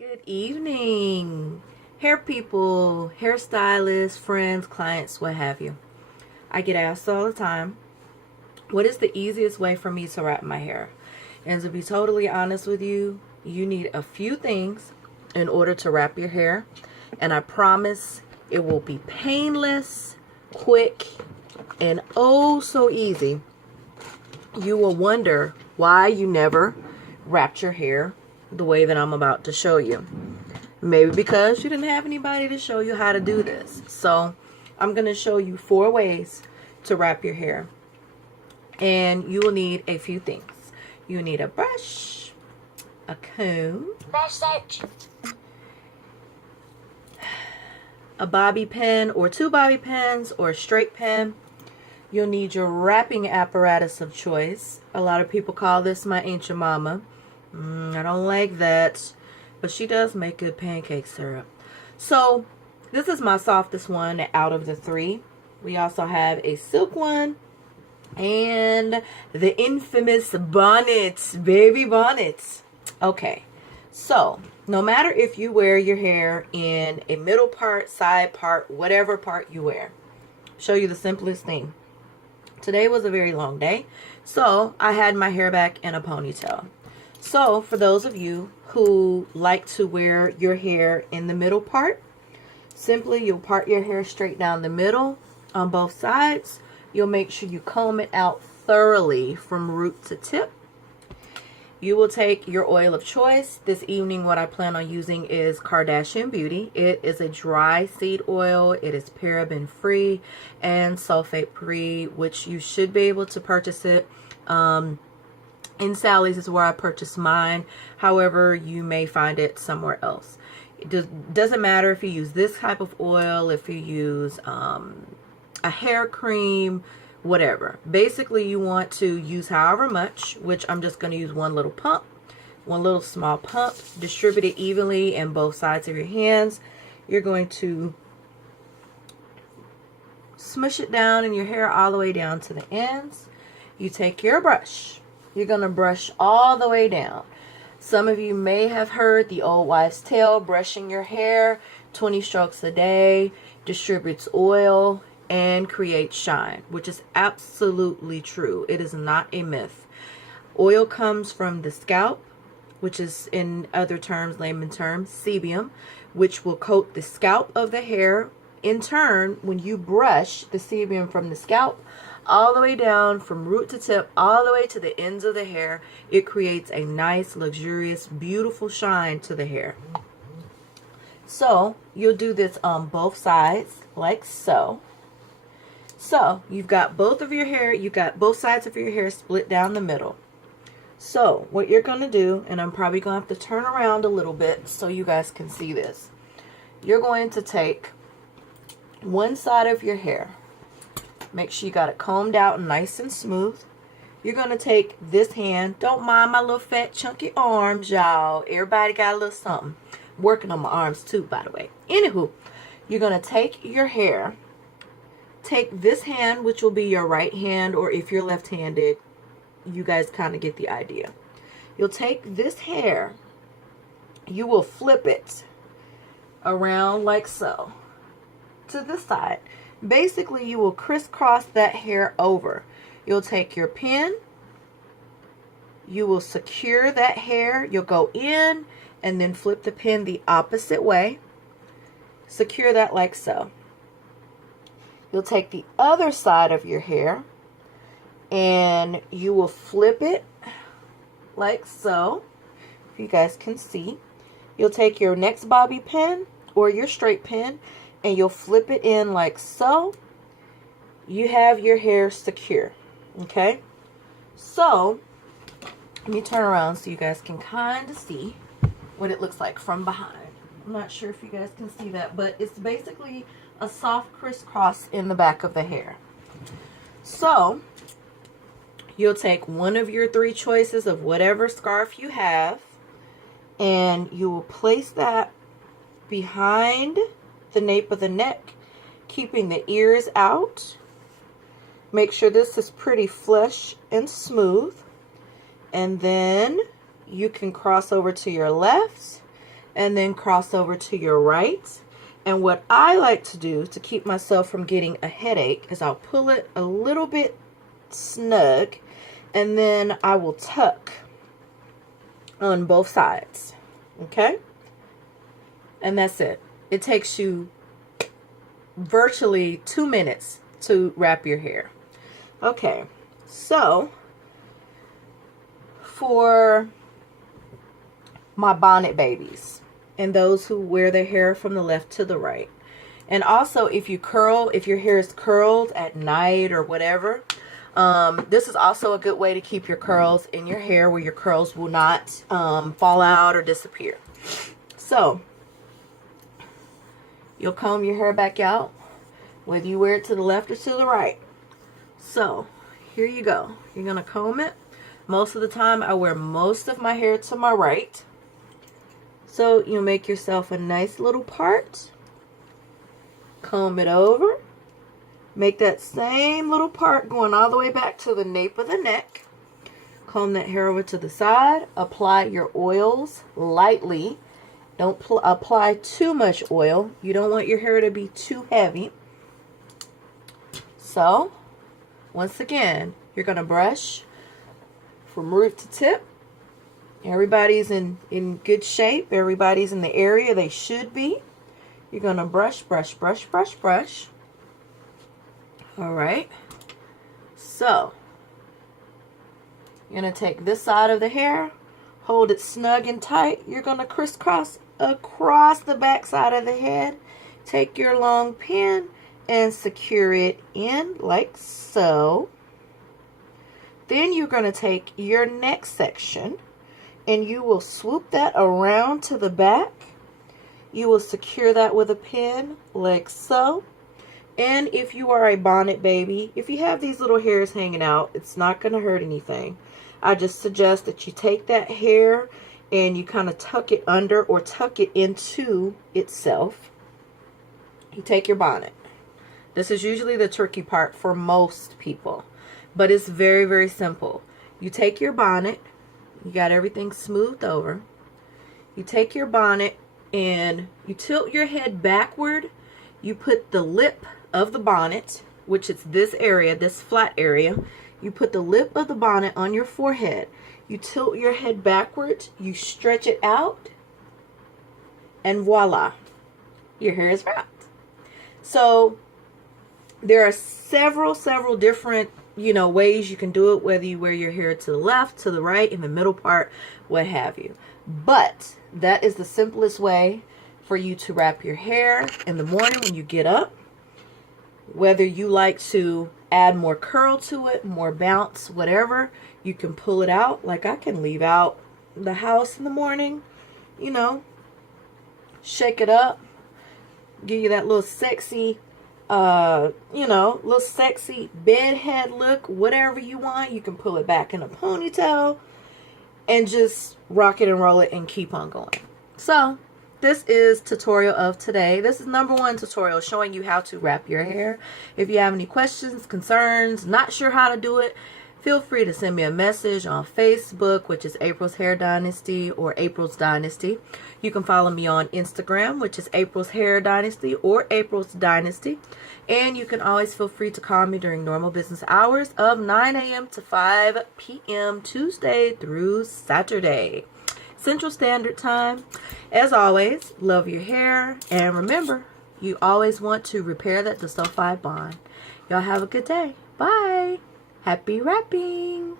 Good evening, hair people, hairstylists, friends, clients, what have you. I get asked all the time, what is the easiest way for me to wrap my hair? And to be totally honest with you, you need a few things in order to wrap your hair. And I promise it will be painless, quick, and oh so easy. You will wonder why you never wrapped your hair the way that I'm about to show you. Maybe because you didn't have anybody to show you how to do this. So I'm going to show you 4 ways to wrap your hair. And you will need a few things. You need a brush, a comb, a bobby pin or 2 bobby pins or a straight pin. You'll need your wrapping apparatus of choice. A lot of people call this my ancient mama. I don't like that, but she does make good pancake syrup. So this is my softest one out of the 3. We also have a silk one and the infamous bonnets, baby bonnets. Okay, so no matter if you wear your hair in a middle part, side part, whatever part you wear, show you the simplest thing. Today was a very long day, so I had my hair back in a ponytail. So for those of you who like to wear your hair in the middle part, simply you'll part your hair straight down the middle on both sides. You'll make sure you comb it out thoroughly from root to tip. You will take your oil of choice. This evening what I plan on using is Kardashian Beauty. It is a dry seed oil. It is paraben free and sulfate free, which you should be able to purchase it. In Sally's is where I purchased mine. However, you may find it somewhere else. It doesn't matter if you use this type of oil, if you use a hair cream, whatever. Basically, you want to use however much, which I'm just going to use one little pump, one little small pump. Distribute it evenly in both sides of your hands. You're going to smush it down in your hair all the way down to the ends. You take your brush. You're going to brush all the way down. Some of you may have heard the old wives' tale, brushing your hair 20 strokes a day distributes oil and creates shine, which is absolutely true. It is not a myth. Oil comes from the scalp, which is in other terms, layman terms, sebum, which will coat the scalp of the hair. In turn, when you brush the sebum from the scalp all the way down from root to tip, all the way to the ends of the hair, it creates a nice, luxurious, beautiful shine to the hair. So you'll do this on both sides, like so. So you've got both of your hair, you've got both sides of your hair split down the middle. So what you're going to do, and I'm probably going to have to turn around a little bit so you guys can see this. You're going to take one side of your hair. Make sure you got it combed out and nice and smooth. You're going to take this hand. Don't mind my little fat chunky arms, y'all. Everybody got a little something. I'm working on my arms too, by the way. Anywho, you're going to take your hair. Take this hand, which will be your right hand, or if you're left-handed, you guys kind of get the idea. You'll take this hair. You will flip it around like so to the side. Basically, you will crisscross that hair over. You'll take your pin. You will secure that hair. You'll go in and then flip the pin the opposite way. Secure that like so. You'll take the other side of your hair and you will flip it like so. If you guys can see. You'll take your next bobby pin or your straight pin and you'll flip it in like so. You have your hair secure. Okay? So, let me turn around so you guys can kind of see what it looks like from behind. I'm not sure if you guys can see that, but it's basically a soft crisscross in the back of the hair. So, you'll take one of your 3 choices of whatever scarf you have, and you will place that behind the nape of the neck, keeping the ears out. Make sure this is pretty flush and smooth. And then you can cross over to your left and then cross over to your right. And what I like to do to keep myself from getting a headache is I'll pull it a little bit snug, and then I will tuck on both sides. Okay? And that's it. It takes you virtually 2 minutes to wrap your hair. Okay, so for my bonnet babies and those who wear their hair from the left to the right, and also if your hair is curled at night or whatever, this is also a good way to keep your curls in your hair where your curls will not fall out or disappear. So you'll comb your hair back out, whether you wear it to the left or to the right. So here you go. You're going to comb it. Most of the time I wear most of my hair to my right. So you'll make yourself a nice little part. Comb it over. Make that same little part going all the way back to the nape of the neck. Comb that hair over to the side. Apply your oils lightly. Don't apply too much oil. You don't want your hair to be too heavy. So, once again, you're going to brush from root to tip. Everybody's in good shape. Everybody's in the area they should be. You're going to brush, brush, brush, brush, brush. All right. So, you're going to take this side of the hair, hold it snug and tight. You're going to crisscross across the back side of the head. Take your long pin and secure it in like so. Then you're going to take your next section and you will swoop that around to the back. You will secure that with a pin like so. And if you are a bonnet baby, if you have these little hairs hanging out, it's not going to hurt anything. I just suggest that you take that hair and you kind of tuck it under or tuck it into itself. You take your bonnet. This is usually the tricky part for most people, but it's very, very simple. You take your bonnet, you got everything smoothed over. You take your bonnet and you tilt your head backward. You put the lip of the bonnet, which is this area, this flat area. You put the lip of the bonnet on your forehead. You tilt your head backwards, you stretch it out, and voila, your hair is wrapped. So there are several different, ways you can do it, whether you wear your hair to the left, to the right, in the middle part, what have you. But that is the simplest way for you to wrap your hair in the morning when you get up. Whether you like to add more curl to it, more bounce, whatever, you can pull it out. Like I can leave out the house in the morning, shake it up, give you that little sexy little sexy bedhead look, whatever you want. You can pull it back in a ponytail and just rock it and roll it and keep on going. So this is tutorial of today. This is number 1 tutorial showing you how to wrap your hair. If you have any questions, concerns, not sure how to do it, feel free to send me a message on Facebook, which is April's Hair Dynasty or April's Dynasty. You can follow me on Instagram, which is April's Hair Dynasty or April's Dynasty. And you can always feel free to call me during normal business hours of 9 a.m. to 5 p.m. Tuesday through Saturday, Central Standard Time. As always, love your hair. And remember, you always want to repair that disulfide bond. Y'all have a good day. Bye. Happy wrapping.